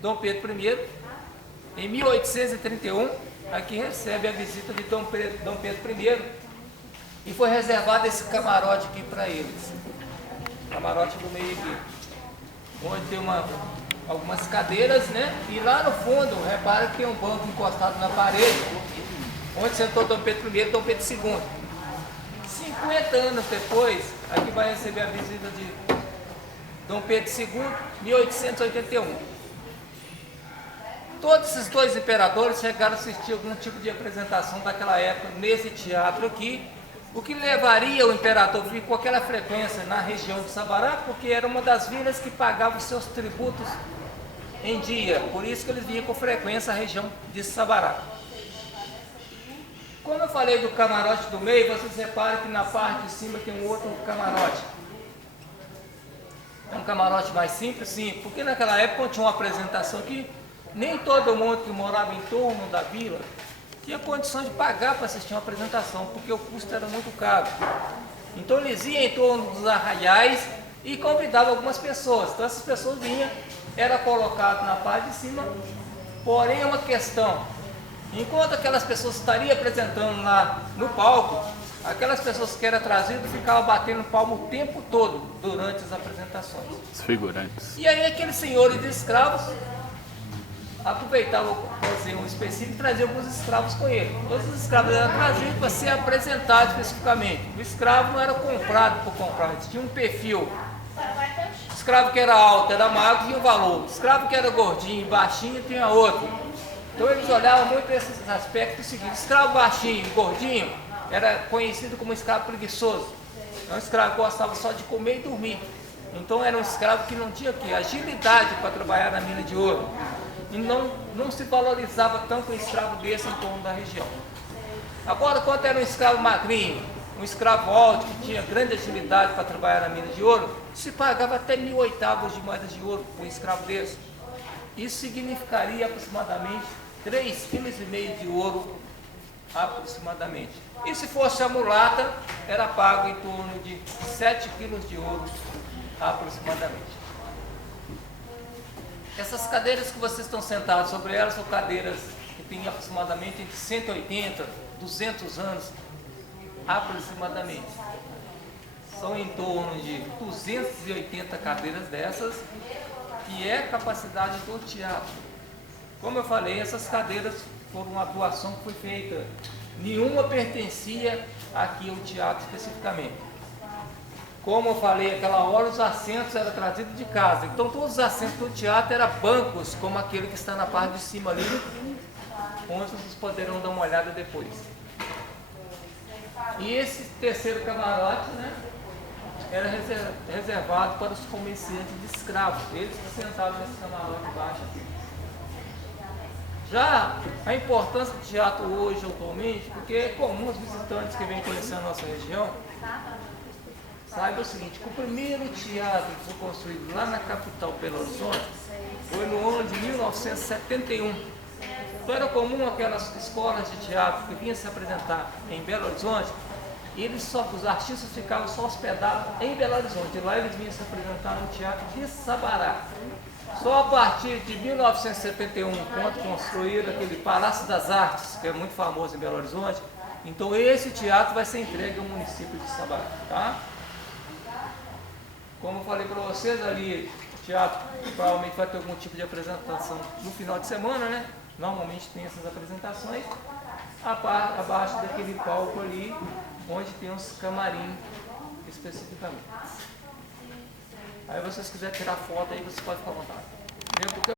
Dom Pedro I, em 1831, aqui recebe a visita de Dom Pedro I, e foi reservado esse camarote aqui para eles. Camarote do meio aqui, onde tem algumas cadeiras, né? E lá no fundo, repara que tem um banco encostado na parede, onde sentou Dom Pedro I e Dom Pedro II. 50 anos depois, aqui vai receber a visita de Dom Pedro II, 1881. Todos esses dois imperadores chegaram a assistir algum tipo de apresentação daquela época nesse teatro aqui, o que levaria o imperador a vir com aquela frequência na região de Sabará, porque era uma das vilas que pagava os seus tributos em dia, por isso que eles vinham com frequência à região de Sabará. Quando eu falei do camarote do meio, vocês reparam que na parte de cima tem um outro camarote. É um camarote mais simples, sim, porque naquela época tinha uma apresentação aqui, nem todo mundo que morava em torno da vila tinha condição de pagar para assistir uma apresentação, porque o custo era muito caro. Então eles iam em torno dos arraiais e convidavam algumas pessoas. Então essas pessoas vinham, era colocado na parte de cima, porém é uma questão. Enquanto aquelas pessoas estariam apresentando lá no palco, aquelas pessoas que eram trazidas ficavam batendo palmo o tempo todo durante as apresentações. Os figurantes. E aí aqueles senhores de escravos aproveitavam a ocasião específica e traziam alguns escravos com ele. Todos os escravos eram trazidos para ser apresentados especificamente. O escravo não era comprado por comprar, eles tinham um perfil. O escravo que era alto, era magro, tinha um valor. O escravo que era gordinho, baixinho, tinha outro. Então eles olhavam muito esses aspectos seguintes. Escravo baixinho, gordinho, era conhecido como escravo preguiçoso. É um escravo que gostava só de comer e dormir. Então era um escravo que não tinha agilidade para trabalhar na mina de ouro. E não se valorizava tanto um escravo desse em torno da região. Agora, quando era um escravo magrinho, um escravo alto, que tinha grande agilidade para trabalhar na mina de ouro, se pagava até 1.000 oitavos de moedas de ouro por um escravo desse. Isso significaria aproximadamente 3,5 kg de ouro, aproximadamente. E se fosse a mulata, era pago em torno de 7 kg de ouro, aproximadamente. Essas cadeiras que vocês estão sentados sobre elas são cadeiras que têm aproximadamente entre 180 e 200 anos, aproximadamente. São em torno de 280 cadeiras dessas, que é a capacidade do teatro. Como eu falei, essas cadeiras foram uma doação que foi feita. Nenhuma pertencia aqui ao teatro especificamente. Como eu falei aquela hora, os assentos eram trazidos de casa. Então todos os assentos do teatro eram bancos, como aquele que está na parte de cima ali, onde vocês poderão dar uma olhada depois. E esse terceiro camarote, né, era reservado para os comerciantes de escravos. Eles que sentavam nesse camarote baixo aqui. Já a importância do teatro hoje, atualmente, porque é comum os visitantes que vêm conhecer a nossa região, saiba o seguinte, que o primeiro teatro que foi construído lá na capital Belo Horizonte foi no ano de 1971. Então era comum aquelas escolas de teatro que vinham se apresentar em Belo Horizonte, e os artistas ficavam só hospedados em Belo Horizonte. E lá eles vinham se apresentar no Teatro de Sabará. Só a partir de 1971, quando construíram aquele Palácio das Artes, que é muito famoso em Belo Horizonte, então esse teatro vai ser entregue ao município de Sabará. Tá? Como eu falei para vocês, ali o teatro provavelmente vai ter algum tipo de apresentação no final de semana, né? Normalmente tem essas apresentações. Abaixo daquele palco ali, onde tem os camarim especificamente. Aí vocês quiserem tirar foto aí, vocês podem ficar à vontade.